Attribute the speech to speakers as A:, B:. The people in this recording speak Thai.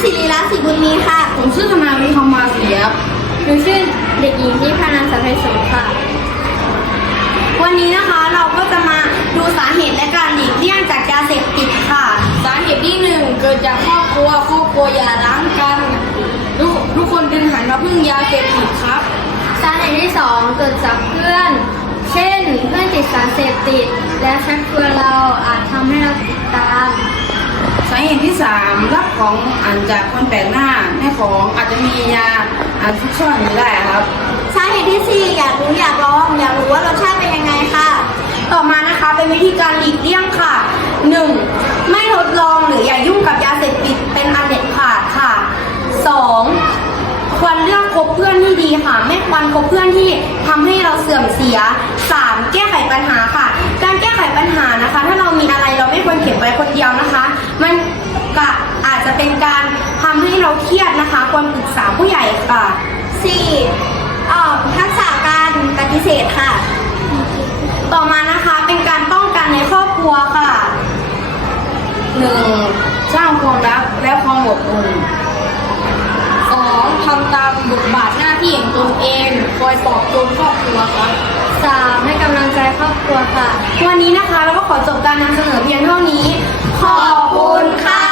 A: ศิริรัตน์ศรีบุญมีค่ะ
B: ผมชื่อธนาวิคำมาศรีครับ
A: หนูชื่อเด็กหญิงที่พานันสัพไพศรค่ะวันนี้นะคะเราก็จะมาดูสาเหตุและการหลีกเลี่ยงจากยาเสพติดค่ะ
B: สาเหตุที่1เกิดจากครอบครัวอย่าร้างกันทุกคนดึงหันมาพึ่งยาเสพติดครับ
A: สาเหตุที่2เกิดจากเพื่อนเช่นเพื่อนติดสารเสพติดและชักชวนเราอาจทำให้เราติดตาม
B: สาเหตุที่3รับของจากคนแปลกหน้าแม่ของอาจจะมียาซุกซ่อนอยู่ได้ครับ
A: สาเหตุที่4อยากรู้อยากลองอยากรู้ว่ารสชาติเป็นยังไงค่ะต่อมานะคะเป็นวิธีการหลีกเลี่ยงค่ะ 1. ไม่ทดลองหรืออย่ายุ่งกับยาเสพติดเป็นอันเด็ดขาดค่ะ 2. ควรเลือกคบเพื่อนที่ดีค่ะไม่ควรคบเพื่อนที่ทำให้เราเสื่อมเสีย 3. แก้ไขปัญหาค่ะการแก้ไขปัญหานะคะถ้าเรามีอะไรเราไม่ควรเก็บไว้คนเดียวนะคะมันก็อาจจะเป็นการทำให้เราเครียดนะคะควรปรึกษาผู้ใหญ่ค่ะ 4. ทักษะการปฏิเสธค่ะต่อมานะคะเป็นการป้องกันในครอบครัวค่ะ
B: 1. สร้างความรักและความอบอุ่น 2. ทำตามบทบาทหน้าที่ของตนเองคอยปลอบโยนครอบครัวครับ
A: 3. ให้กำลังใจครอบครัวค่ะวันนี้นะคะเราก็ขอจบการนำเสนอเพียงเท่านี้ขอบคุณค่ะ